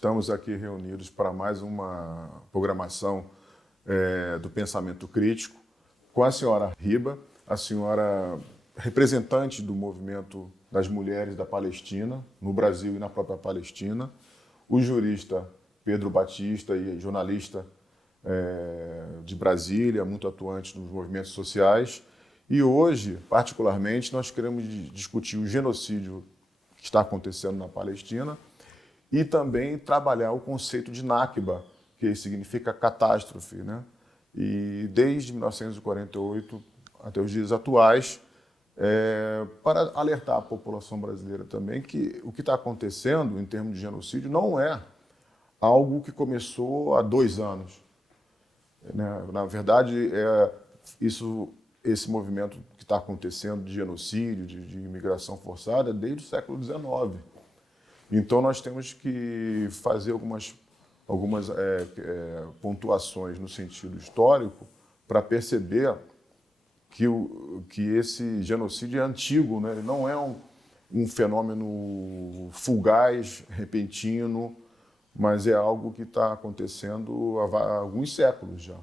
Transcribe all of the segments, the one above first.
Estamos aqui reunidos para mais uma programação do Pensamento Crítico com a senhora Riba, a senhora representante do movimento das mulheres da Palestina, no Brasil e na própria Palestina, o jurista Pedro Batista e jornalista de Brasília, muito atuante nos movimentos sociais. E hoje, particularmente, nós queremos discutir o genocídio que está acontecendo na Palestina e também trabalhar o conceito de Nakba, que significa catástrofe, né? E desde 1948 até os dias atuais, para alertar a população brasileira também que o que está acontecendo em termos de genocídio não é algo que começou há 2 anos. Na verdade, esse movimento que está acontecendo de genocídio, de imigração forçada, é desde o século XIX. Então, nós temos que fazer algumas pontuações no sentido histórico para perceber que esse genocídio é antigo, né? Ele não é um fenômeno fugaz, repentino, mas é algo que está acontecendo há alguns séculos já.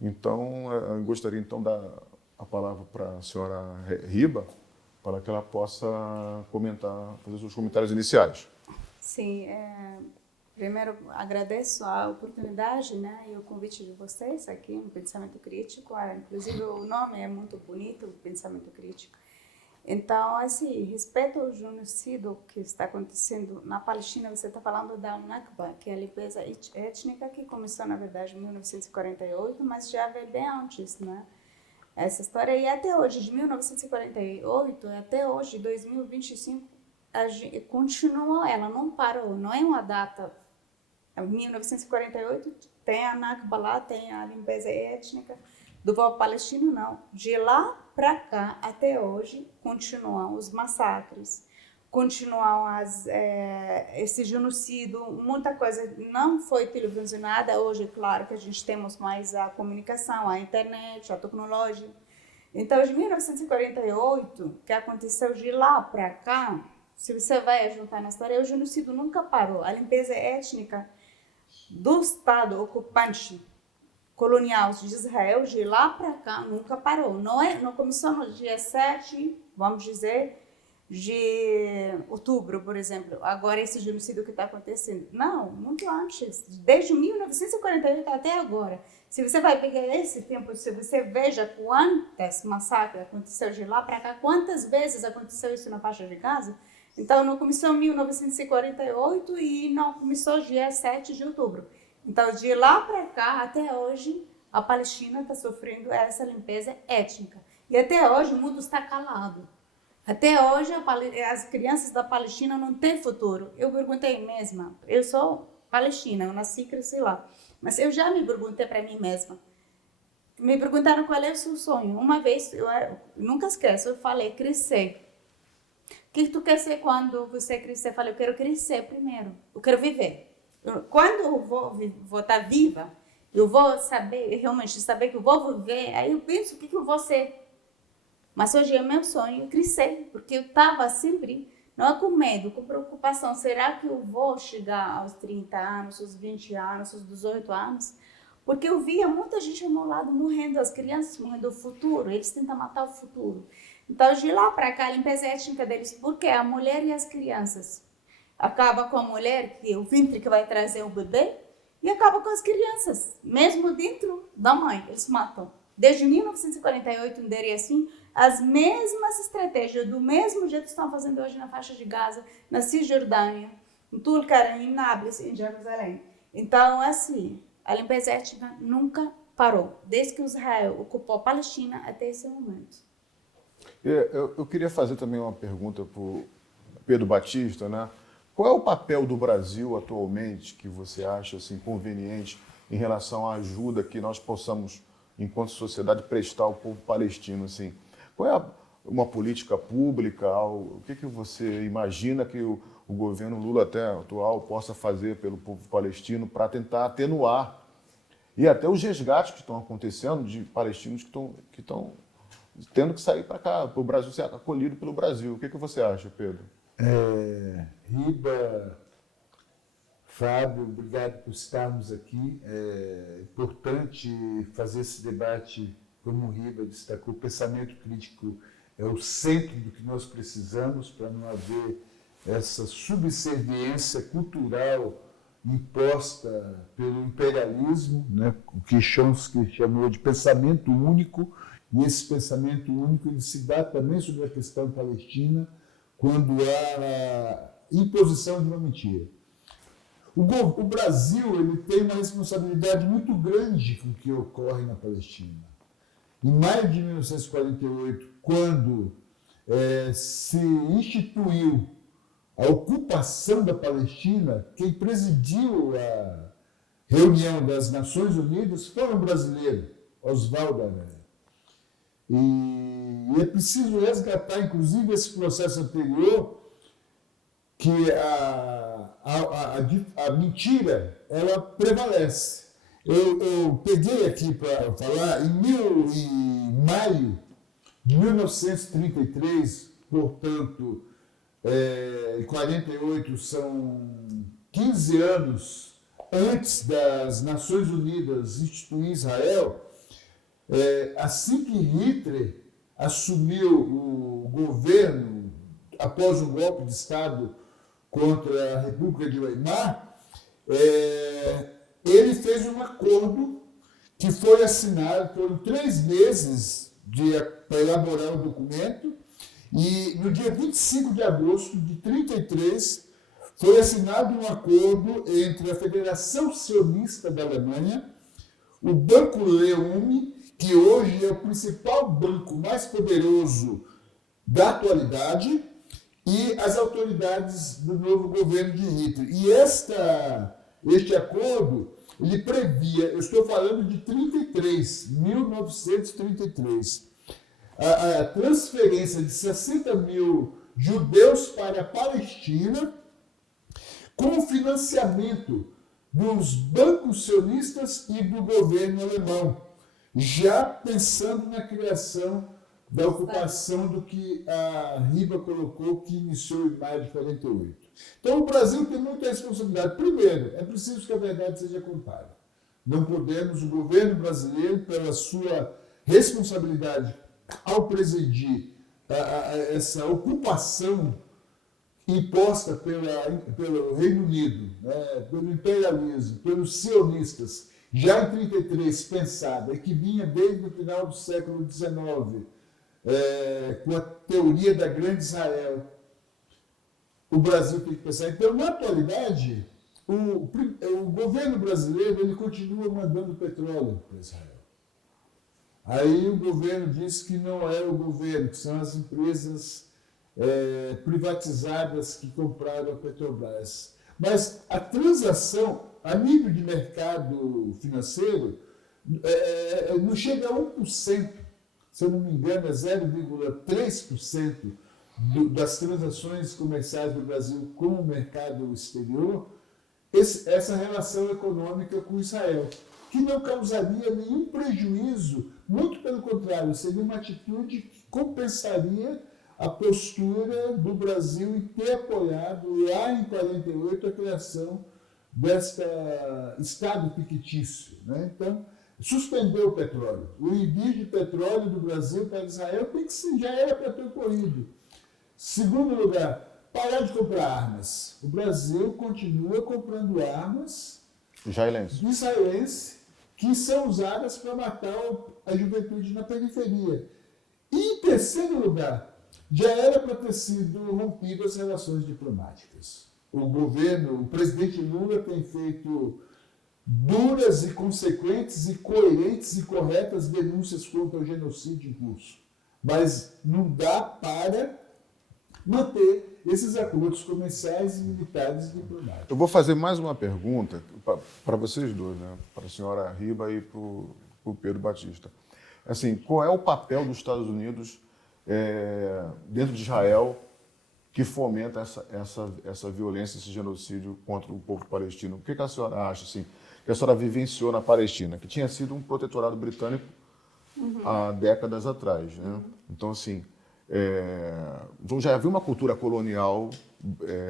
Então, eu gostaria então de dar a palavra para a senhora Riba, para que ela possa fazer seus comentários iniciais. Sim, primeiro agradeço a oportunidade, né, e o convite de vocês aqui no Pensamento Crítico. Inclusive o nome é muito bonito, Pensamento Crítico. Então, assim, respeito ao genocídio que está acontecendo na Palestina, você está falando da Nakba, que é a limpeza étnica que começou, na verdade, em 1948, mas já veio bem antes, né? Essa história, e até hoje, de 1948 até hoje, 2025, continua, ela não parou, não é uma data. Em 1948 tem a Nakba lá, tem a limpeza étnica do povo palestino, não. De lá para cá, até hoje, continuam os massacres, continuam esse genocídio, muita coisa não foi televisionada. Hoje, claro que a gente temos mais a comunicação, a internet, a tecnologia. Então, de 1948, que aconteceu de lá para cá, se você vai juntar na história, o genocídio nunca parou. A limpeza étnica do Estado ocupante colonial de Israel, de lá para cá, nunca parou. Não começou no dia 7, vamos dizer, de outubro, por exemplo. Agora, esse genocídio que está acontecendo. Não, muito antes. Desde 1948 até agora. Se você vai pegar esse tempo, se você veja quantas massacres aconteceu de lá para cá, quantas vezes aconteceu isso na faixa de Gaza, então não começou em 1948 e não começou dia 7 de outubro. Então, de lá para cá, até hoje, a Palestina está sofrendo essa limpeza étnica. E até hoje o mundo está calado. Até hoje as crianças da Palestina não têm futuro. Eu perguntei mesma, eu sou palestina, eu nasci e cresci lá. Mas eu já me perguntei para mim mesma. Me perguntaram qual é o seu sonho. Uma vez, eu nunca esqueço, eu falei, crescer. O que tu quer ser quando você crescer? Eu falei, eu quero crescer primeiro. Eu quero viver. Quando eu vou estar viva, eu vou realmente saber que eu vou viver, aí eu penso o que eu vou ser. Mas hoje é meu sonho crescer, porque eu estava sempre, não com medo, com preocupação. Será que eu vou chegar aos 30 anos, aos 20 anos, aos 18 anos? Porque eu via muita gente ao meu lado morrendo, as crianças morrendo, o futuro, eles tentam matar o futuro. Então, de lá para cá, a limpeza étnica deles, porque a mulher e as crianças. Acaba com a mulher, que é o ventre que vai trazer o bebê, e acaba com as crianças, mesmo dentro da mãe, eles matam. Desde 1948, em Deir Yassin, as mesmas estratégias, do mesmo jeito que estão fazendo hoje na faixa de Gaza, na Cisjordânia, em Tulkarem, em Nablus, em Jerusalém. Então, assim, a limpeza étnica nunca parou, desde que Israel ocupou a Palestina até esse momento. Eu queria fazer também uma pergunta para o Pedro Batista, né? Qual é o papel do Brasil atualmente que você acha assim, conveniente em relação à ajuda que nós possamos, enquanto sociedade, prestar ao povo palestino? Assim? Qual é uma política pública? O que você imagina que o governo Lula até atual possa fazer pelo povo palestino para tentar atenuar e até os resgates que estão acontecendo de palestinos que estão tendo que sair para cá, para o Brasil ser acolhido pelo Brasil? O que você acha, Pedro? Riba Fábio, obrigado por estarmos aqui. É importante fazer esse debate, como o Riba destacou, o pensamento crítico é o centro do que nós precisamos para não haver essa subserviência cultural imposta pelo imperialismo, né, o que Chomsky chamou de pensamento único, e esse pensamento único ele se dá também sobre a questão palestina, quando há a imposição de uma mentira. O Brasil ele tem uma responsabilidade muito grande com o que ocorre na Palestina. Em maio de 1948, quando se instituiu a ocupação da Palestina, quem presidiu a reunião das Nações Unidas foi um brasileiro, Oswaldo Aranha. E é preciso resgatar, inclusive, esse processo anterior, que a mentira ela prevalece. Eu peguei aqui para falar, em maio de 1933, portanto, em 48, são 15 anos antes das Nações Unidas instituir Israel, assim que Hitler assumiu o governo após um golpe de Estado contra a República de Weimar, ele fez um acordo que foi assinado, foram 3 meses para elaborar o documento, e no dia 25 de agosto de 1933 foi assinado um acordo entre a Federação Sionista da Alemanha, o Banco Leume, que hoje é o principal banco mais poderoso da atualidade, e as autoridades do novo governo de Hitler. E este acordo, ele previa, eu estou falando de 1933, a transferência de 60 mil judeus para a Palestina, com o financiamento dos bancos sionistas e do governo alemão, já pensando na criação da ocupação do que a Riba colocou, que iniciou em maio de 48. Então, o Brasil tem muita responsabilidade. Primeiro, é preciso que a verdade seja contada. Não podemos, o governo brasileiro, pela sua responsabilidade ao presidir essa ocupação imposta pelo Reino Unido, né, pelo imperialismo, pelos sionistas, já em 1933 pensada, e que vinha desde o final do século XIX, com a teoria da Grande Israel, o Brasil tem que pensar. Então, na atualidade, o governo brasileiro ele continua mandando petróleo para Israel. Aí o governo diz que não é o governo, que são as empresas privatizadas que compraram a Petrobras. Mas a transação, a nível de mercado financeiro, não chega a 1%, se eu não me engano, é 0,3% das transações comerciais do Brasil com o mercado exterior, essa relação econômica com Israel, que não causaria nenhum prejuízo, muito pelo contrário, seria uma atitude que compensaria a postura do Brasil em ter apoiado lá em 1948 a criação deste Estado fictício, né? Então, suspender o petróleo. O envio de petróleo do Brasil para Israel já era para ter ocorrido. Segundo lugar, parar de comprar armas. O Brasil continua comprando armas israelenses que são usadas para matar a juventude na periferia. E, em terceiro lugar, já era para ter sido rompido as relações diplomáticas. O presidente Lula tem feito duras e consequentes e coerentes e corretas denúncias contra o genocídio em curso. Mas não dá para manter esses acordos comerciais e militares e diplomáticos. Eu vou fazer mais uma pergunta para vocês dois, né? Para a senhora Riba e para o Pedro Batista. Assim, qual é o papel dos Estados Unidos dentro de Israel que fomenta essa violência, esse genocídio contra o povo palestino? O que a senhora acha, assim, que a senhora vivenciou na Palestina, que tinha sido um protetorado britânico há décadas atrás, né? Então, assim, já havia uma cultura colonial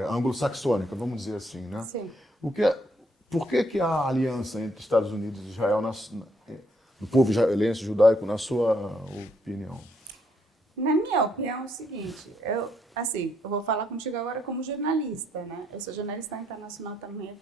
anglo-saxônica, vamos dizer assim, né? Sim. Por que a aliança entre Estados Unidos e Israel, do povo israelense judaico, na sua opinião? Na minha opinião, é o seguinte, eu vou falar contigo agora como jornalista, né? Eu sou jornalista internacional também,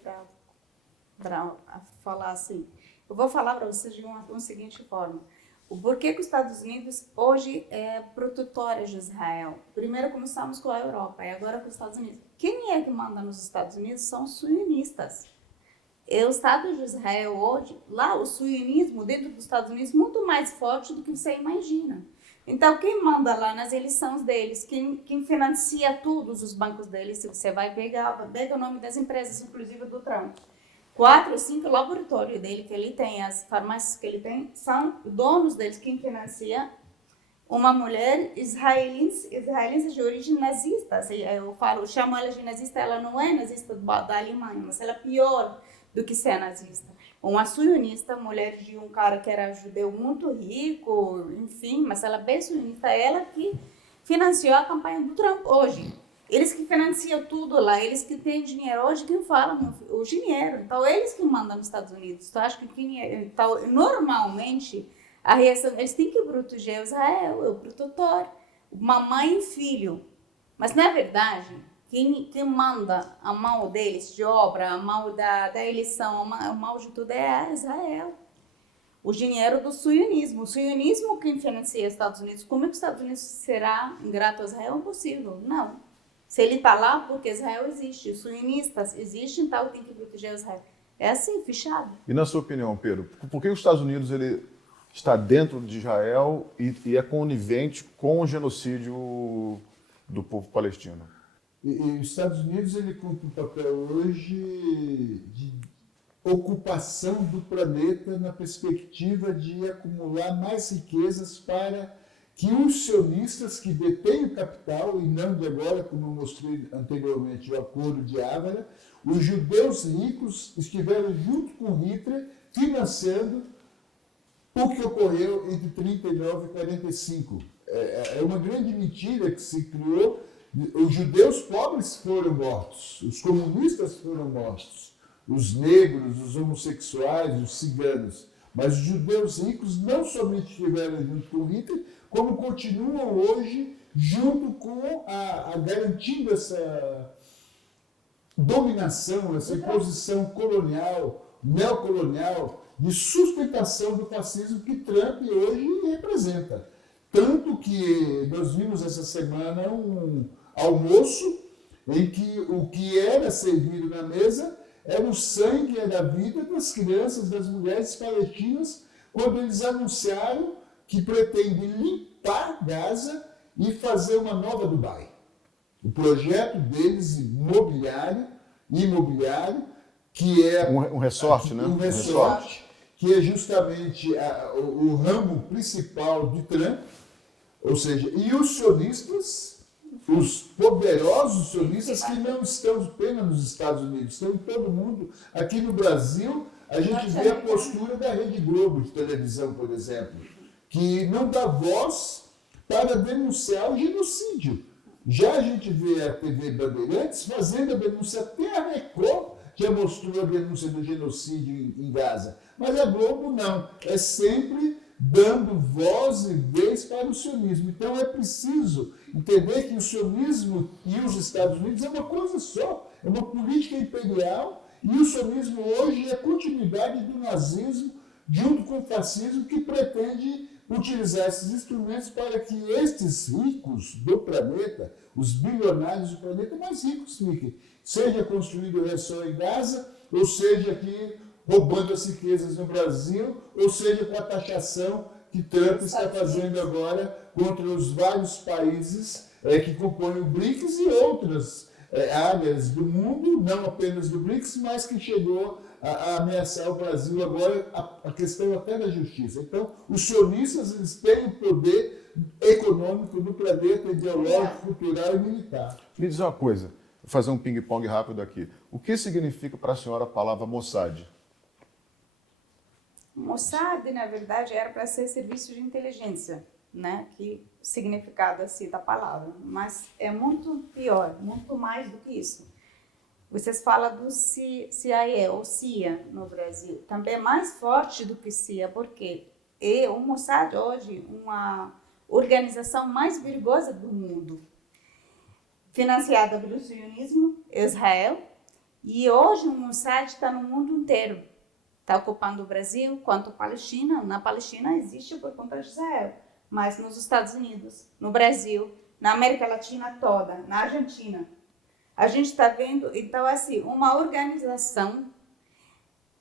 para falar assim. Eu vou falar para vocês de uma seguinte forma. O porquê que os Estados Unidos hoje é protetor de Israel? Primeiro começamos com a Europa e agora com os Estados Unidos. Quem é que manda nos Estados Unidos são os sionistas. E o Estado de Israel hoje, lá o sionismo dentro dos Estados Unidos é muito mais forte do que você imagina. Então, quem manda lá nas eleições deles, quem financia todos os bancos deles, se você vai pega o nome das empresas, inclusive do Trump. 4 ou 5 laboratórios dele que ele tem, as farmácias que ele tem, são donos deles, quem financia uma mulher israelense de origem nazista. Eu chamo ela de nazista, ela não é nazista da Alemanha, mas ela é pior do que ser nazista. Uma sionista, mulher de um cara que era judeu muito rico, enfim, mas ela é bem sionista, ela que financiou a campanha do Trump hoje. Eles que financiam tudo lá, eles que têm dinheiro. Hoje quem fala o dinheiro. Então, eles que mandam nos Estados Unidos. Então, acho que então, normalmente, a reação, eles têm que proteger Israel, o protetor, mamãe e filho. Mas, na verdade, quem manda a mão deles de obra, a mão da eleição, a mão de tudo é Israel. O dinheiro do sionismo. O sionismo quem financia os Estados Unidos. Como é que os Estados Unidos será ingrato a Israel? É impossível. Não. Se ele está lá, porque Israel existe. Os sionistas existem, então tem que proteger Israel. É assim, fechado. E na sua opinião, Pedro, por que os Estados Unidos ele está dentro de Israel e é conivente com o genocídio do povo palestino? E os Estados Unidos ele cumpre um papel hoje de ocupação do planeta na perspectiva de acumular mais riquezas para que os sionistas que detêm o capital, e não de agora, como eu mostrei anteriormente, o Acordo de Ávila, os judeus ricos estiveram junto com Hitler financiando o que ocorreu entre 39 e 45. É uma grande mentira que se criou. Os judeus pobres foram mortos, os comunistas foram mortos, os negros, os homossexuais, os ciganos. Mas os judeus ricos não somente estiveram junto com Hitler, como continuam hoje junto com a garantindo essa dominação, essa imposição colonial, neocolonial, de sustentação do fascismo que Trump hoje representa. Tanto que nós vimos essa semana um almoço em que o que era servido na mesa era o sangue, era a vida das crianças, das mulheres palestinas, quando eles anunciaram que pretendem limpar Gaza e fazer uma nova Dubai. O projeto deles imobiliário, que é um resort, né? Um resort, que é justamente o ramo principal de Trump, ou seja, e os sionistas, os poderosos sionistas que não estão apenas nos Estados Unidos, estão em todo mundo. Aqui no Brasil, a gente vê a postura da Rede Globo de televisão, por exemplo, que não dá voz para denunciar o genocídio. Já a gente vê a TV Bandeirantes fazendo a denúncia, até a Record já mostrou a denúncia do genocídio em Gaza. Mas a Globo não, é sempre dando voz e vez para o sionismo. Então é preciso entender que o sionismo e os Estados Unidos é uma coisa só, é uma política imperial, e o sionismo hoje é a continuidade do nazismo junto com o fascismo, que pretende utilizar esses instrumentos para que estes ricos do planeta, os bilionários do planeta mais ricos fiquem, seja construído só em Gaza, ou seja aqui roubando as riquezas no Brasil, ou seja com a taxação que Trump está fazendo agora contra os vários países que compõem o BRICS e outras áreas do mundo, não apenas do BRICS, mas que chegou a ameaçar o Brasil agora, a questão até da justiça. Então, os sionistas eles têm o poder econômico do planeta, ideológico, cultural e militar. Me diz uma coisa, vou fazer um ping-pong rápido aqui. O que significa para a senhora a palavra Mossad? Mossad, na verdade, era para ser serviço de inteligência, né? Que significado assim da palavra, mas é muito pior, muito mais do que isso. Vocês falam do CIA ou CIA no Brasil. Também é mais forte do que CIA, porque o Mossad hoje uma organização mais perigosa do mundo, financiada pelo sionismo, Israel, e hoje o Mossad está no mundo inteiro. Está ocupando o Brasil quanto a Palestina. Na Palestina existe por conta de Israel, mas nos Estados Unidos, no Brasil, na América Latina toda, na Argentina. A gente está vendo, então, assim, uma organização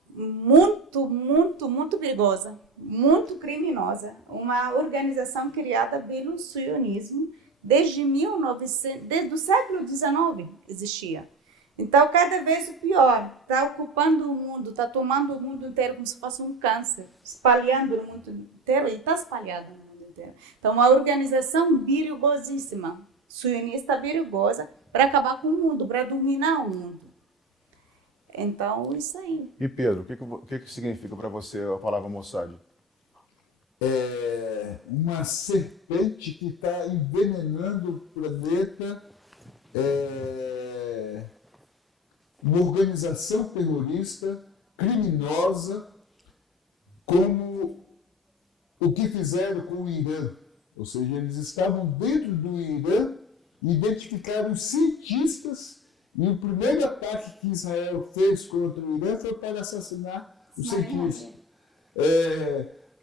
muito perigosa, muito criminosa, uma organização criada pelo sionismo desde o século XIX existia. Então, cada vez o pior, está ocupando o mundo, está tomando o mundo inteiro como se fosse um câncer, espalhando no mundo inteiro, e está espalhado no mundo inteiro. Então, uma organização perigosíssima, sionista perigosa, para acabar com o mundo, para dominar o mundo. Então, isso aí. E Pedro, o que significa para você a palavra Mossad? É uma serpente que está envenenando o planeta, uma organização terrorista, criminosa, como o que fizeram com o Irã. Ou seja, eles estavam dentro do Irã, identificaram os cientistas, e o primeiro ataque que Israel fez contra o Irã foi para assassinar os cientistas.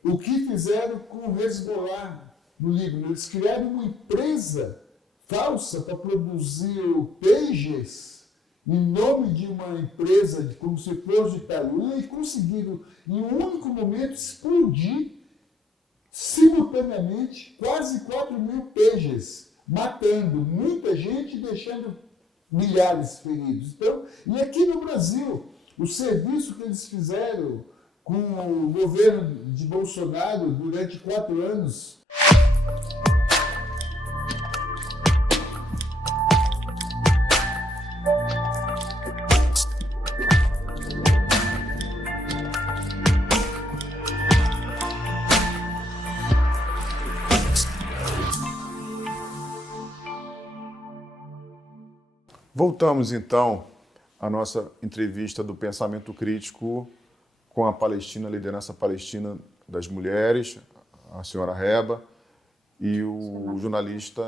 O que fizeram com o Hezbollah no Líbano? Eles criaram uma empresa falsa para produzir pages em nome de uma empresa como se fosse de Taiwan e conseguiram, em um único momento, explodir simultaneamente quase 4.000 pages, matando muita gente e deixando milhares feridos. Então, e aqui no Brasil, o serviço que eles fizeram com o governo de Bolsonaro durante 4 anos. Voltamos então à nossa entrevista do Pensamento Crítico com a Palestina, a liderança palestina das mulheres, a senhora Reba, e o jornalista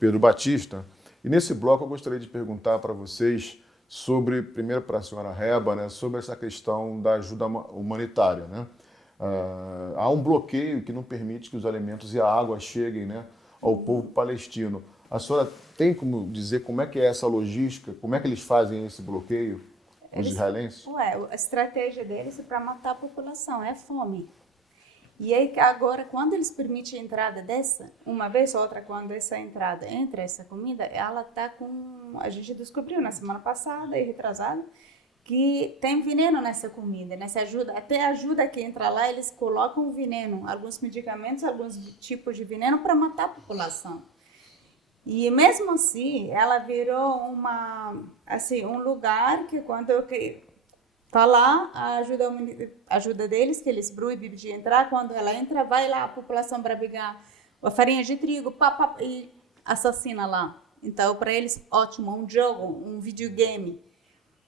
Pedro Batista. E nesse bloco eu gostaria de perguntar para vocês sobre, primeiro para a senhora Reba, né, sobre essa questão da ajuda humanitária, né? Há um bloqueio que não permite que os alimentos e a água cheguem, né, ao povo palestino. A senhora tem como dizer como é que é essa logística, como é que eles fazem esse bloqueio, os israelenses? A estratégia deles é para matar a população, é fome. E aí agora, quando eles permitem a entrada dessa, uma vez ou outra, quando essa entrada entra essa comida, ela está com... A gente descobriu na semana passada e retrasada que tem veneno nessa comida, nessa ajuda. Até a ajuda que entra lá, eles colocam veneno, alguns medicamentos, alguns tipos de veneno para matar a população. E mesmo assim, ela virou um lugar que quando está lá, a ajuda deles, que eles proíbem de entrar, quando ela entra, vai lá a população para pegar a farinha de trigo e assassina lá. Então, para eles, ótimo, um jogo, um videogame.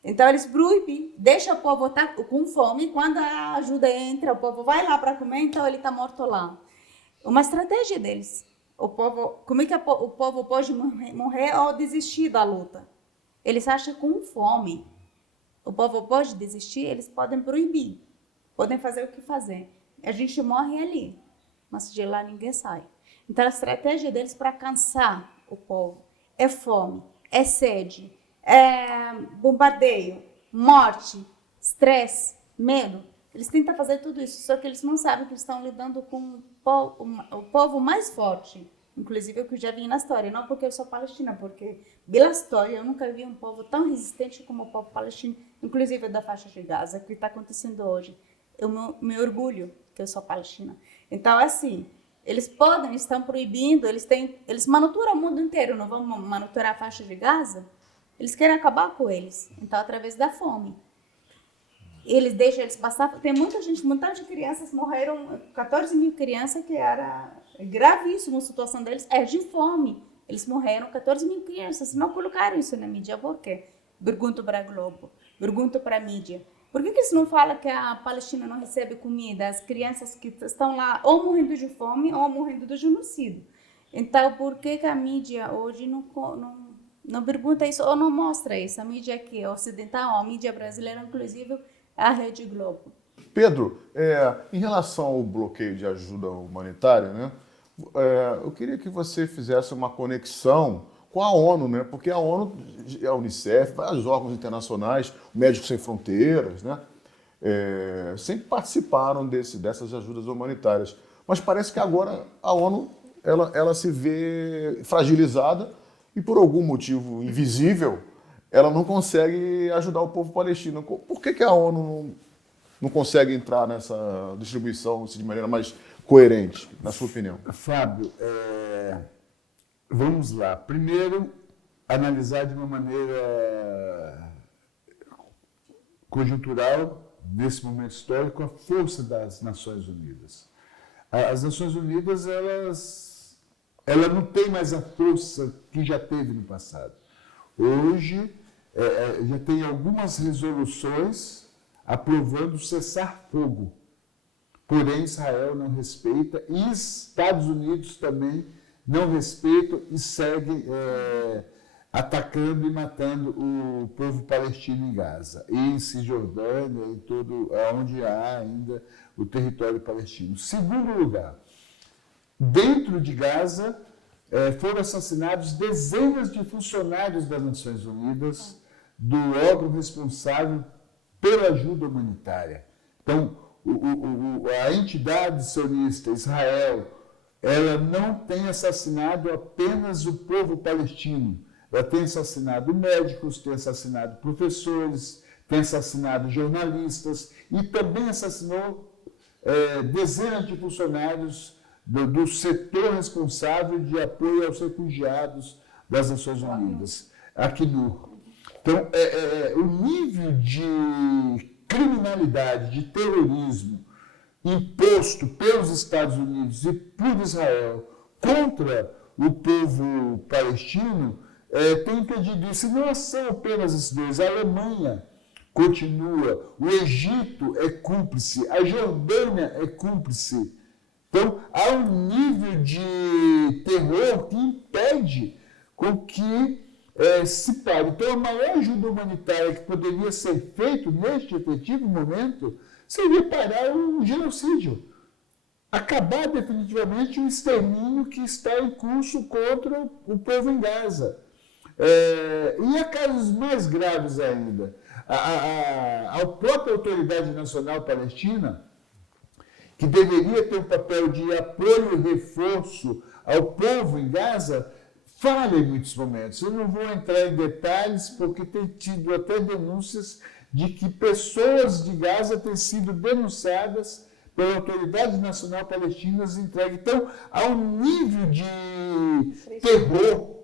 Então, eles proíbem, deixa o povo estar com fome, quando a ajuda entra, o povo vai lá para comer, então ele está morto lá. Uma estratégia deles. Como é que o povo pode morrer ou desistir da luta? Eles acham com fome. O povo pode desistir, eles podem proibir. Podem fazer o que fazer. A gente morre ali, mas de lá ninguém sai. Então, a estratégia deles para cansar o povo é fome, é sede, é bombardeio, morte, estresse, medo. Eles tentam fazer tudo isso, só que eles não sabem que eles estão lidando com o povo mais forte. Inclusive, o que eu já vi na história. Não porque eu sou palestina, porque pela história eu nunca vi um povo tão resistente como o povo palestino, inclusive da faixa de Gaza, que está acontecendo hoje. Eu me orgulho que eu sou palestina. Então, assim, eles estão proibindo, eles monitoram o mundo inteiro, não vão monitorar a faixa de Gaza? Eles querem acabar com eles, então, através da fome. Eles deixam eles passar. Tem muita gente, muita de crianças morreram, 14.000 crianças, que era gravíssima a situação deles, é de fome. Eles morreram, 14.000 crianças. Não colocaram isso na mídia, por quê? pergunto para a Globo, pergunto para a mídia. Por que você não fala que a Palestina não recebe comida? As crianças que estão lá ou morrendo de fome ou morrendo do genocídio. Então, por que a mídia hoje não pergunta isso ou não mostra isso? A mídia aqui ocidental, a mídia brasileira, inclusive a Rede Globo. Pedro, em relação ao bloqueio de ajuda humanitária, né, eu queria que você fizesse uma conexão com a ONU, né, porque a ONU, a Unicef, vários órgãos internacionais, Médicos Sem Fronteiras, né, sempre participaram dessas ajudas humanitárias. Mas parece que agora a ONU ela se vê fragilizada e, por algum motivo invisível, ela não consegue ajudar o povo palestino. Por que a ONU não consegue entrar nessa distribuição de maneira mais coerente, na sua opinião? Fábio, vamos lá. Primeiro, analisar de uma maneira conjuntural, nesse momento histórico, a força das Nações Unidas. As Nações Unidas, ela não tem mais a força que já teve no passado. Hoje, já tem algumas resoluções aprovando cessar-fogo. Porém, Israel não respeita e Estados Unidos também não respeitam e seguem atacando e matando o povo palestino em Gaza, e em Cisjordânia, em todo onde há ainda o território palestino. Segundo lugar, dentro de Gaza foram assassinados dezenas de funcionários das Nações Unidas, do órgão responsável pela ajuda humanitária. Então, a entidade sionista Israel, ela não tem assassinado apenas o povo palestino, ela tem assassinado médicos, tem assassinado professores, tem assassinado jornalistas e também assassinou dezenas de funcionários do setor responsável de apoio aos refugiados das Nações Unidas, Acnur. Então, o nível de criminalidade, de terrorismo imposto pelos Estados Unidos e por Israel contra o povo palestino tem impedido isso. E não são apenas esses dois. A Alemanha continua, o Egito é cúmplice, a Jordânia é cúmplice. Então, há um nível de terror que impede com que se pare. Então, a maior ajuda humanitária que poderia ser feita neste efetivo momento seria parar o genocídio. Acabar definitivamente o extermínio que está em curso contra o povo em Gaza. E há casos mais graves ainda. A própria Autoridade Nacional Palestina, que deveria ter um papel de apoio e reforço ao povo em Gaza, falha em muitos momentos. Eu não vou entrar em detalhes, porque tem tido até denúncias de que pessoas de Gaza têm sido denunciadas pela Autoridade Nacional Palestina entregue. Então, há um nível de terror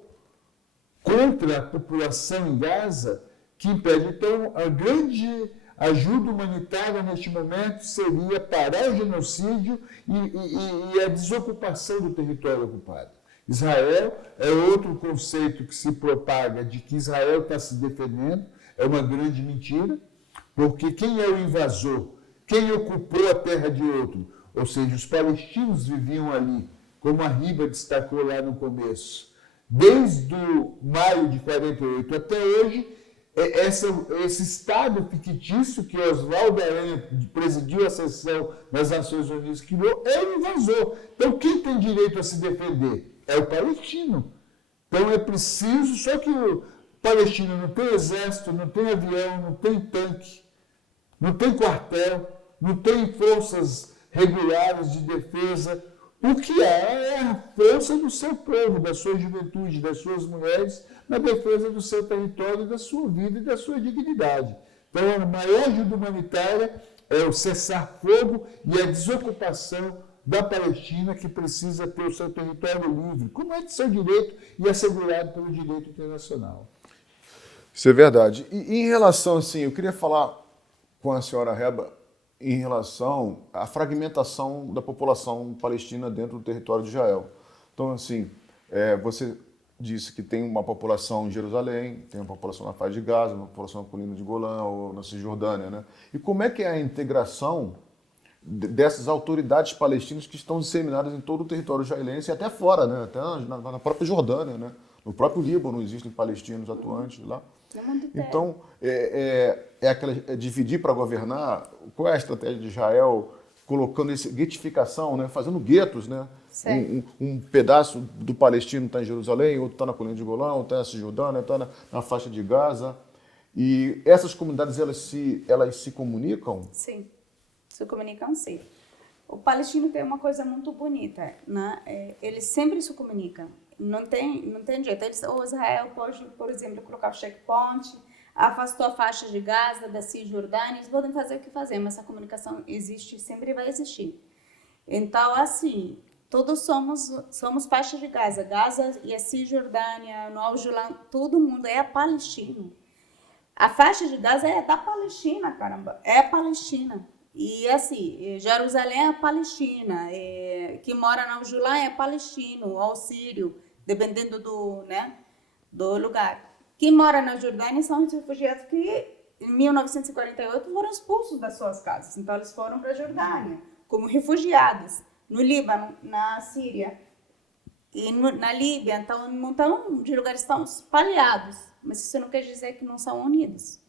contra a população em Gaza que impede. Então, a grande ajuda humanitária neste momento seria parar o genocídio e a desocupação do território ocupado. Israel é outro conceito que se propaga de que Israel está se defendendo, é uma grande mentira, porque quem é o invasor? Quem ocupou a terra de outro? Ou seja, os palestinos viviam ali, como a Riba destacou lá no começo. Desde o maio de 48 até hoje, esse Estado fictício que Oswaldo Aranha presidiu a sessão das Nações Unidas criou, é o invasor. Então, quem tem direito a se defender? É o palestino. Então, é preciso, só que o palestino não tem exército, não tem avião, não tem tanque, não tem quartel, não tem forças regulares de defesa. O que é a força do seu povo, da sua juventude, das suas mulheres, na defesa do seu território, da sua vida e da sua dignidade. Então, a maior ajuda humanitária é o cessar-fogo e a desocupação da Palestina, que precisa ter o seu território livre, como é de seu direito e assegurado pelo direito internacional. Isso é verdade. E em relação, assim, eu queria falar com a senhora Reba em relação à fragmentação da população palestina dentro do território de Israel. Então, assim, você disse que tem uma população em Jerusalém, tem uma população na faixa de Gaza, uma população na colina de Golã ou na Cisjordânia, né? E como é que é a integração dessas autoridades palestinas que estão disseminadas em todo o território israelense e até fora, né? Até na própria Jordânia, né? No próprio Líbano existem palestinos atuantes lá. Então, é dividir para governar. Qual é a estratégia de Israel colocando essa guetificação, né? Fazendo guetos, né? Um pedaço do palestino está em Jerusalém, outro está na colina de Golã, outro está na Cisjordânia, está na faixa de Gaza. E essas comunidades, elas se comunicam? Sim, se comunicam sim. O palestino tem uma coisa muito bonita, né? Eles sempre se comunicam. Não tem jeito. O Israel pode, por exemplo, colocar o checkpoint, afastou a faixa de Gaza, da Cisjordânia, eles podem fazer o que fazer, mas a comunicação existe, sempre vai existir. Então, assim, todos somos faixa de Gaza. Gaza e a Cisjordânia, no Aljulan, todo mundo é palestino. A faixa de Gaza é da Palestina, caramba, é Palestina. E assim, Jerusalém é Palestina, quem mora na Aljulan é palestino ou sírio, dependendo do lugar. Quem mora na Jordânia são os refugiados que, em 1948, foram expulsos das suas casas. Então, eles foram para a Jordânia como refugiados. No Líbano, na Síria e na Líbia. Então, não estão de lugares tão espalhados. Mas isso não quer dizer que não são unidos.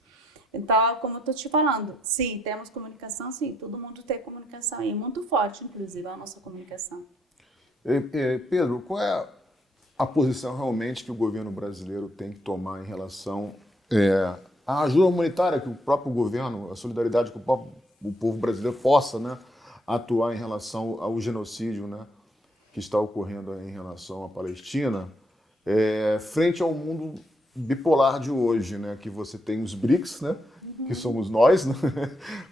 Então, como eu estou te falando, sim, temos comunicação, sim. Todo mundo tem comunicação e muito forte, inclusive, a nossa comunicação. Pedro, qual é a posição realmente que o governo brasileiro tem que tomar em relação à ajuda humanitária que o próprio governo, a solidariedade que o povo brasileiro possa, né, atuar em relação ao genocídio, né, que está ocorrendo em relação à Palestina, frente ao mundo bipolar de hoje, né, que você tem os BRICS, né, que somos nós, né,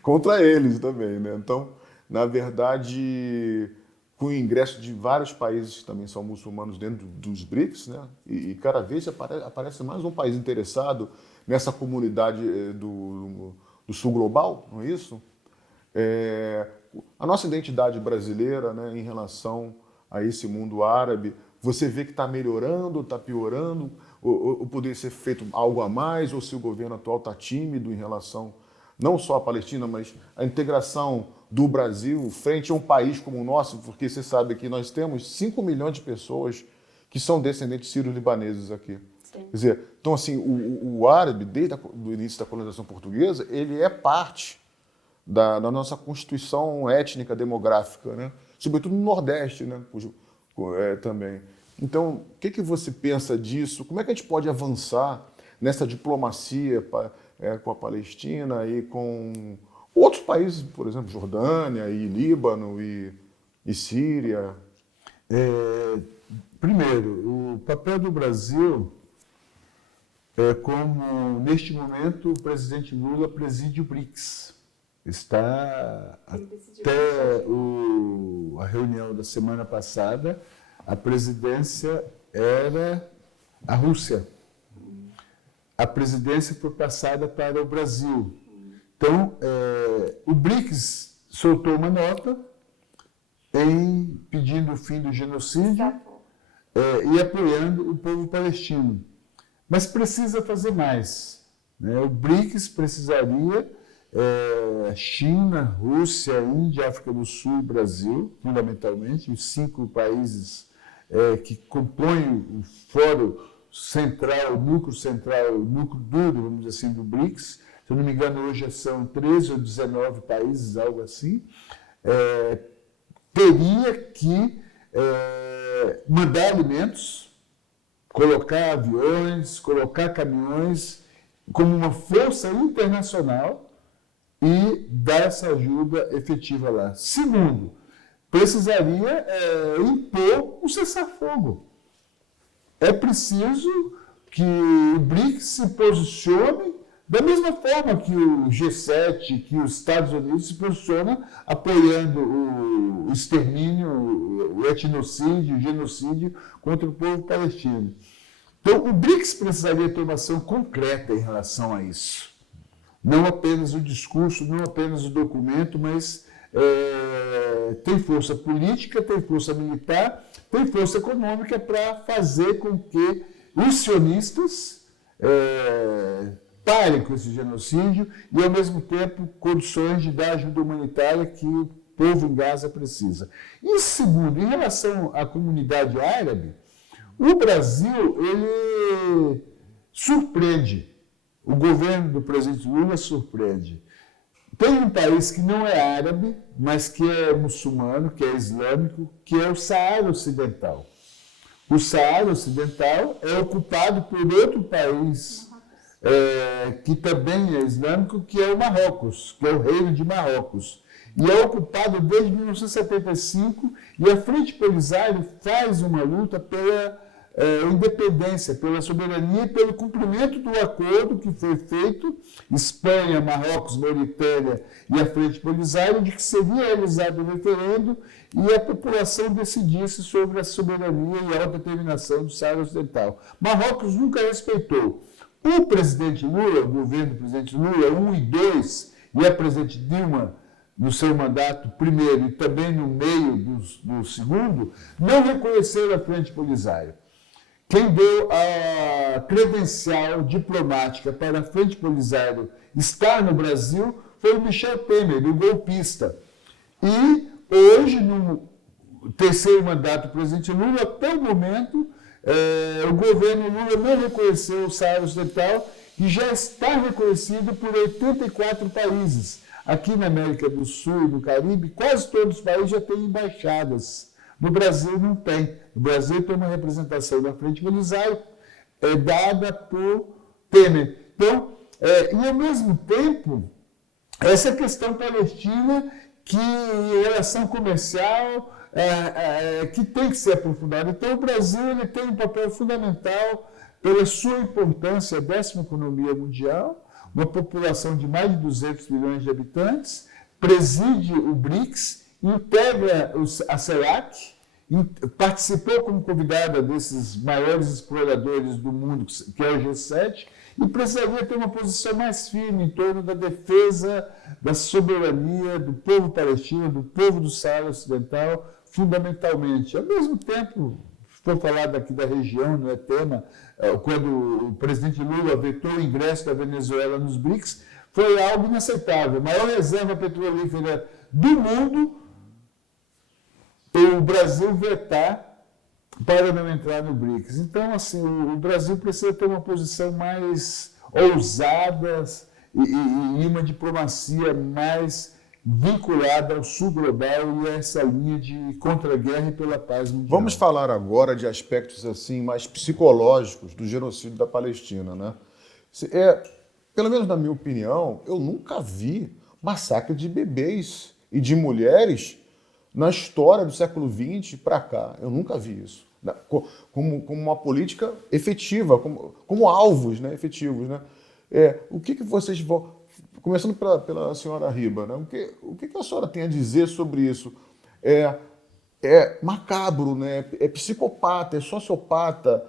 contra eles também, né? Então, na verdade, com o ingresso de vários países que também são muçulmanos dentro dos BRICS, né? E cada vez aparece mais um país interessado nessa comunidade do sul global, não é isso? A nossa identidade brasileira, né, em relação a esse mundo árabe, você vê que está melhorando, está piorando, ou poderia ser feito algo a mais, ou se o governo atual está tímido em relação não só à Palestina, mas à integração do Brasil frente a um país como o nosso, porque você sabe que nós temos 5 milhões de pessoas que são descendentes sírios-libaneses aqui. Sim. Quer dizer, então assim, o árabe, desde o início da colonização portuguesa, ele é parte da nossa constituição étnica, demográfica, né? Sobretudo no Nordeste, né? Também. Então, o que você pensa disso? Como é que a gente pode avançar nessa diplomacia com a Palestina e com outros países, por exemplo, Jordânia e Líbano e Síria? Primeiro, o papel do Brasil como, neste momento, o presidente Lula preside o BRICS. Está até a reunião da semana passada, a presidência era a Rússia. A presidência foi passada para o Brasil. Então, o BRICS soltou uma nota pedindo o fim do genocídio e apoiando o povo palestino. Mas precisa fazer mais, né? O BRICS precisaria China, Rússia, Índia, África do Sul e Brasil, fundamentalmente, os 5 países que compõem o fórum central, o núcleo duro, vamos dizer assim, do BRICS. Se eu não me engano, hoje são 13 ou 19 países, algo assim. Teria que mandar alimentos, colocar aviões, colocar caminhões, como uma força internacional e dar essa ajuda efetiva lá. Segundo, precisaria impor um cessar-fogo. É preciso que o BRICS se posicione da mesma forma que o G7, que os Estados Unidos se posicionam apoiando o extermínio, o etnocídio, o genocídio contra o povo palestino. Então, o BRICS precisaria ter uma ação concreta em relação a isso. Não apenas o discurso, não apenas o documento, mas tem força política, tem força militar, tem força econômica para fazer com que os sionistas parem com esse genocídio e, ao mesmo tempo, condições de dar ajuda humanitária que o povo em Gaza precisa. E segundo, em relação à comunidade árabe, o Brasil, ele surpreende. O governo do presidente Lula surpreende. Tem um país que não é árabe, mas que é muçulmano, que é islâmico, que é o Saara Ocidental. O Saara Ocidental é ocupado por outro país que também é islâmico, que é o Marrocos, que é o Reino de Marrocos. E é ocupado desde 1975, e a Frente Polisário faz uma luta pela independência, pela soberania e pelo cumprimento do acordo que foi feito, Espanha, Marrocos, Mauritânia e a Frente Polisário, de que seria realizado o referendo e a população decidisse sobre a soberania e a autodeterminação do Saara Ocidental. Marrocos nunca respeitou. O presidente Lula, o governo do presidente Lula, 1 e 2, e a presidente Dilma, no seu mandato primeiro e também no meio do segundo, não reconheceram a Frente Polisário. Quem deu a credencial diplomática para a Frente Polisário estar no Brasil foi o Michel Temer, o golpista. E hoje, no terceiro mandato do presidente Lula, até o momento, o governo Lula não reconheceu o Saara Ocidental, que já está reconhecido por 84 países. Aqui na América do Sul e no Caribe, quase todos os países já têm embaixadas. No Brasil não tem. No Brasil tem uma representação da Frente Polisário dada por Temer. Então, e ao mesmo tempo, essa questão palestina que em relação comercial que tem que ser aprofundada. Então, o Brasil ele tem um papel fundamental pela sua importância, a 10ª economia mundial, uma população de mais de 200 milhões de habitantes, preside o BRICS, integra a CELAC, participou como convidada desses maiores exploradores do mundo, que é o G7, e precisaria ter uma posição mais firme em torno da defesa da soberania do povo palestino, do povo do Saara Ocidental, fundamentalmente. Ao mesmo tempo, estou falando aqui da região, não é tema, quando o presidente Lula vetou o ingresso da Venezuela nos BRICS, foi algo inaceitável. A maior reserva petrolífera do mundo, o Brasil vetar para não entrar no BRICS. Então, assim, o Brasil precisa ter uma posição mais ousada e uma diplomacia mais vinculada ao sul global e a essa linha de contra-guerra e pela paz mundial. Vamos falar agora de aspectos assim mais psicológicos do genocídio da Palestina, né? Pelo menos na minha opinião, eu nunca vi massacre de bebês e de mulheres na história do século XX para cá. Eu nunca vi isso. Como uma política efetiva, como alvos, né, efetivos. Né? O que vocês vão... Começando pela senhora Riba, né? O que a senhora tem a dizer sobre isso? É macabro, né? É psicopata, é sociopata,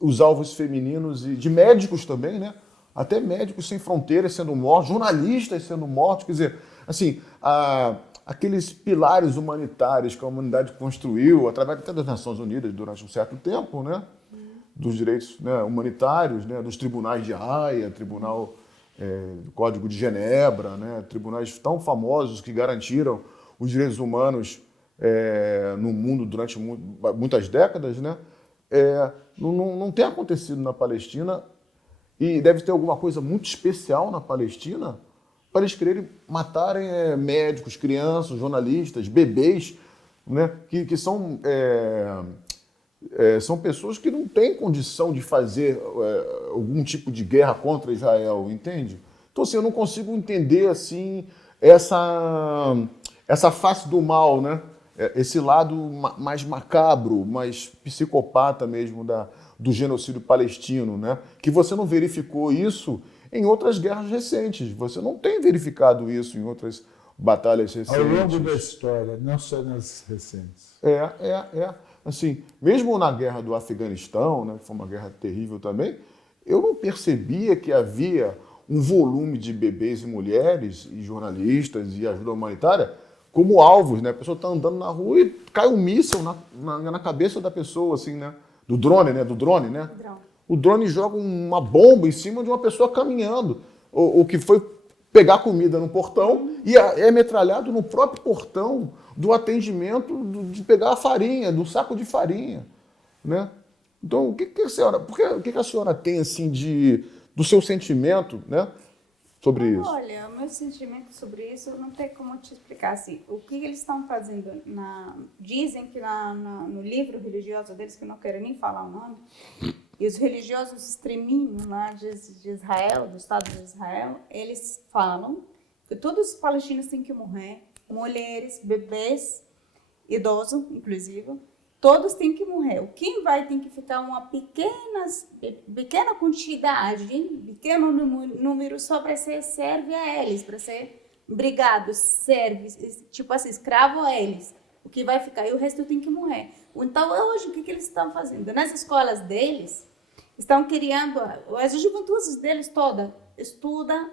os alvos femininos e de médicos também, né? Até médicos sem fronteiras sendo mortos, jornalistas sendo mortos, quer dizer, assim, aqueles pilares humanitários que a humanidade construiu, através até das Nações Unidas durante um certo tempo, né? Dos direitos, né, humanitários, né, dos tribunais de Haia, Tribunal do Código de Genebra, né, tribunais tão famosos que garantiram os direitos humanos no mundo durante muitas décadas, né, não tem acontecido na Palestina e deve ter alguma coisa muito especial na Palestina para eles quererem matarem médicos, crianças, jornalistas, bebês, né, que são... são pessoas que não têm condição de fazer algum tipo de guerra contra Israel, entende? Então, assim, eu não consigo entender assim, essa face do mal, né? Esse lado mais macabro, mais psicopata mesmo do genocídio palestino, né? Que você não verificou isso em outras guerras recentes. Você não tem verificado isso em outras batalhas recentes. Ao longo da história, não só nas recentes. Assim, mesmo na guerra do Afeganistão, né, que foi uma guerra terrível também, eu não percebia que havia um volume de bebês e mulheres, e jornalistas, e ajuda humanitária, como alvos, né? A pessoa está andando na rua e cai um míssil na cabeça da pessoa, assim, né? Do drone, né? Drone. O drone joga uma bomba em cima de uma pessoa caminhando, ou que foi pegar comida no portão e é metralhado no próprio portão do atendimento de pegar a farinha, do saco de farinha, né? Então, o que a senhora tem, assim, do seu sentimento, né, sobre isso? Olha, o meu sentimento sobre isso não tem como te explicar assim. O que eles estão fazendo? Dizem que no livro religioso deles, que eu não quero nem falar o nome, e os religiosos extreminhos lá de Israel, do Estado de Israel, eles falam que todos os palestinos têm que morrer, mulheres, bebês, idosos, inclusive, todos têm que morrer. Quem vai ter que ficar uma pequena quantidade, pequeno número só para ser serve a eles, para ser brigado, serve, tipo assim, escravo a eles. O que vai ficar? E o resto tem que morrer. Então, hoje, o que eles estão fazendo? Nas escolas deles, estão criando, as juventudes deles toda estuda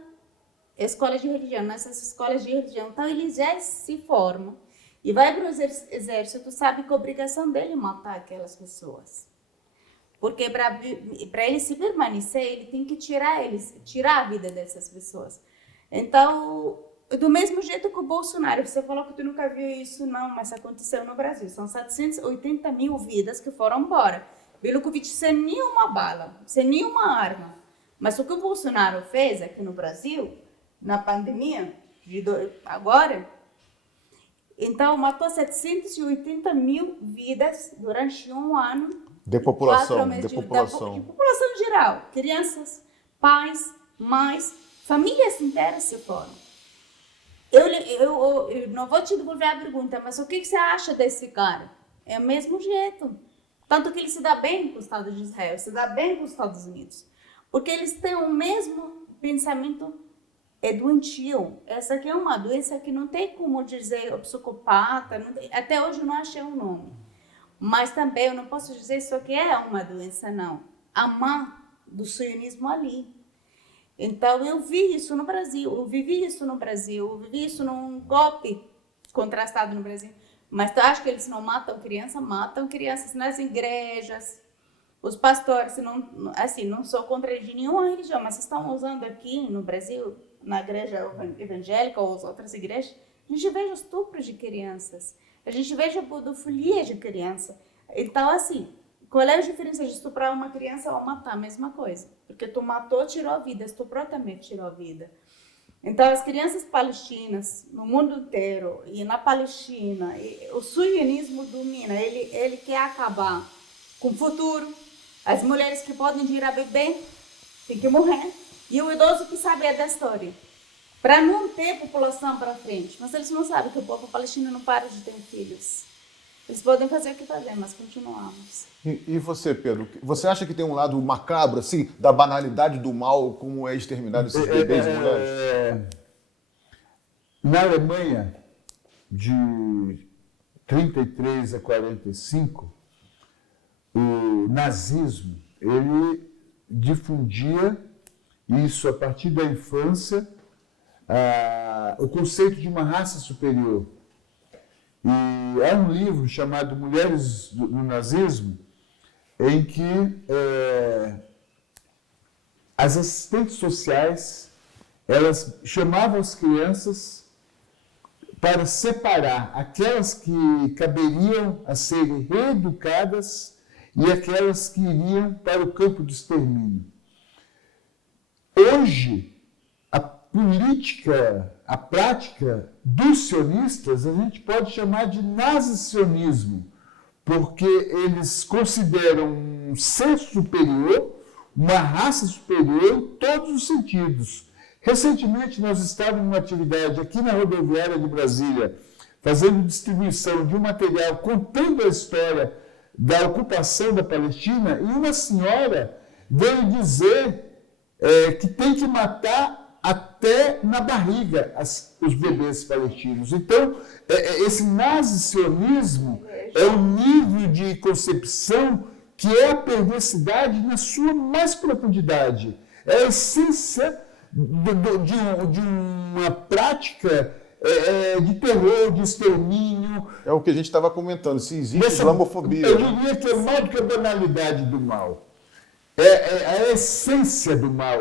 escolas de religião, nessas escolas de religião. Então, eles já se formam e vai para o exército, sabe que a obrigação dele é matar aquelas pessoas. Porque para ele se permanecer, ele tem que tirar a vida dessas pessoas. Então, do mesmo jeito que o Bolsonaro, você falou que tu nunca viu isso, não, mas aconteceu no Brasil. São 780 mil vidas que foram embora. Pelo Covid, sem nenhuma bala, sem nenhuma arma. Mas o que o Bolsonaro fez aqui no Brasil, na pandemia, agora, então matou 780 mil vidas durante um ano. De população. De população geral. Crianças, pais, mães, famílias inteiras se foram. Eu não vou te devolver a pergunta, mas o que você acha desse cara? É o mesmo jeito. Tanto que ele se dá bem com o Estado de Israel, se dá bem com os Estados Unidos. Porque eles têm o mesmo pensamento doentio. Essa aqui é uma doença que não tem como dizer psicopata, até hoje eu não achei um nome. Mas também eu não posso dizer isso que é uma doença, não. A mãe do sionismo ali. Então eu vi isso no Brasil, eu vivi isso no Brasil, eu vivi isso num golpe contrastado no Brasil. Mas tu acha que eles não matam crianças nas igrejas. Os pastores, não sou contra nenhuma religião, mas estão usando aqui no Brasil, na igreja evangélica ou as outras igrejas, a gente vê estupros de crianças, a gente vê pedofilia de criança. Então, assim, qual é a diferença de estuprar uma criança ou matar? A mesma coisa. Porque tu matou, tirou a vida, estuprou também tirou a vida. Então, as crianças palestinas, no mundo inteiro, e na Palestina, o sionismo domina, ele quer acabar com o futuro. As mulheres que podem ir a beber, tem que morrer. E o idoso que sabe da história. Para não ter população para frente. Mas eles não sabem que o povo palestino não para de ter filhos. Eles podem fazer o que fazer, mas continuamos. E você, Pedro? Você acha que tem um lado macabro, assim, da banalidade do mal, como é exterminado esses bebês e mulheres? Na Alemanha, de 33 a 45, o nazismo, ele difundia isso a partir da infância, o conceito de uma raça superior. E há um livro chamado Mulheres no Nazismo, em que as assistentes sociais, elas chamavam as crianças para separar aquelas que caberiam a serem reeducadas e aquelas que iriam para o campo de extermínio. Hoje, a política, a prática dos sionistas, a gente pode chamar de nazi-sionismo, porque eles consideram um ser superior, uma raça superior em todos os sentidos. Recentemente, nós estávamos numa atividade aqui na rodoviária de Brasília, fazendo distribuição de um material contando a história da ocupação da Palestina, e uma senhora veio dizer que tem que matar até na barriga os bebês palestinos. Então, esse nazi-sionismo é um nível de concepção que é a perversidade na sua mais profundidade. É a essência de uma prática de terror, de extermínio. É o que a gente estava comentando, se existe islamofobia. Eu diria que é mais do que a banalidade do mal. É a essência do mal,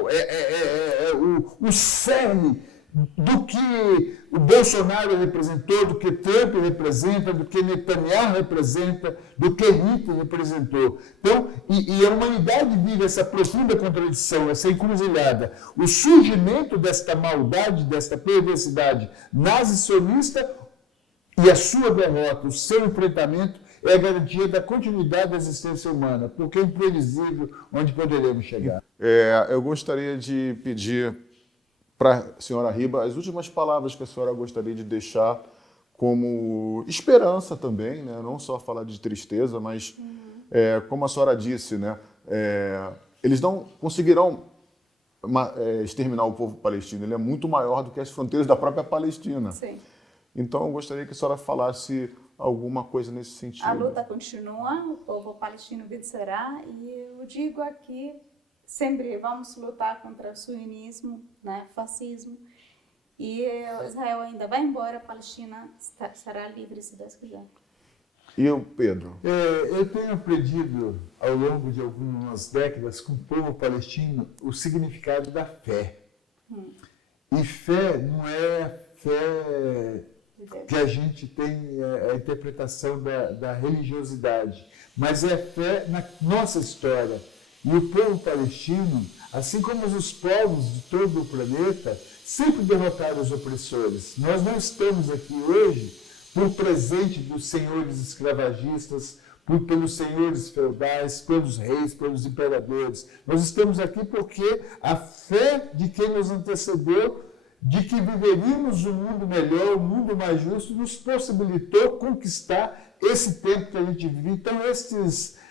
o cerne do que o Bolsonaro representou, do que Trump representa, do que Netanyahu representa, do que Hitler representou. Então, e a humanidade vive essa profunda contradição, essa encruzilhada. O surgimento desta maldade, desta perversidade nazi-sionista e a sua derrota, o seu enfrentamento, é a garantia da continuidade da existência humana, porque é imprevisível onde poderemos chegar. Eu gostaria de pedir para a senhora Riba as últimas palavras que a senhora gostaria de deixar como esperança também, né? Não só falar de tristeza, mas, como a senhora disse, né? Eles não conseguirão exterminar o povo palestino, ele é muito maior do que as fronteiras da própria Palestina. Sim. Então, eu gostaria que a senhora falasse alguma coisa nesse sentido. A luta continua, o povo palestino vencerá, e eu digo aqui, sempre vamos lutar contra o sionismo, né, fascismo, e Israel ainda vai embora, a Palestina será livre, se Deus quiser. E o Pedro? Eu tenho aprendido, ao longo de algumas décadas, com o povo palestino, o significado da fé. E fé não é fé que a gente tem a interpretação da religiosidade, mas é fé na nossa história. E o povo palestino, assim como os povos de todo o planeta, sempre derrotaram os opressores. Nós não estamos aqui hoje por presente dos senhores escravagistas, pelos senhores feudais, pelos reis, pelos imperadores. Nós estamos aqui porque a fé de quem nos antecedeu, de que viveríamos um mundo melhor, um mundo mais justo, nos possibilitou conquistar esse tempo que a gente vive. Então, estes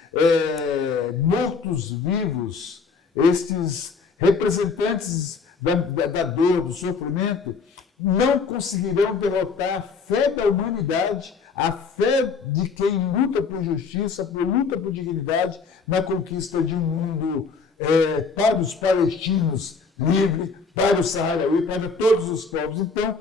mortos-vivos, estes representantes da dor, do sofrimento, não conseguirão derrotar a fé da humanidade, a fé de quem luta por justiça, luta por dignidade, na conquista de um mundo para os palestinos livre, para o Saharaui, para todos os povos. Então,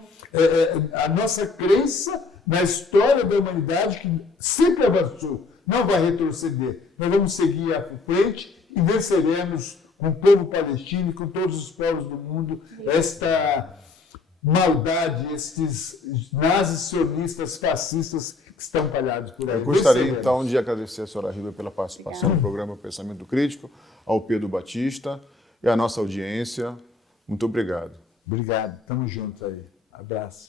a nossa crença na história da humanidade, que sempre avançou, não vai retroceder. Nós vamos seguir à frente e venceremos com o povo palestino e com todos os povos do mundo esta maldade, estes nazis, sionistas, fascistas que estão espalhados por aí. Eu gostaria, então, de agradecer a senhora Riba pela participação no programa Pensamento Crítico, ao Pedro Batista e à nossa audiência. Muito obrigado. Obrigado. Tamo junto aí. Abraço.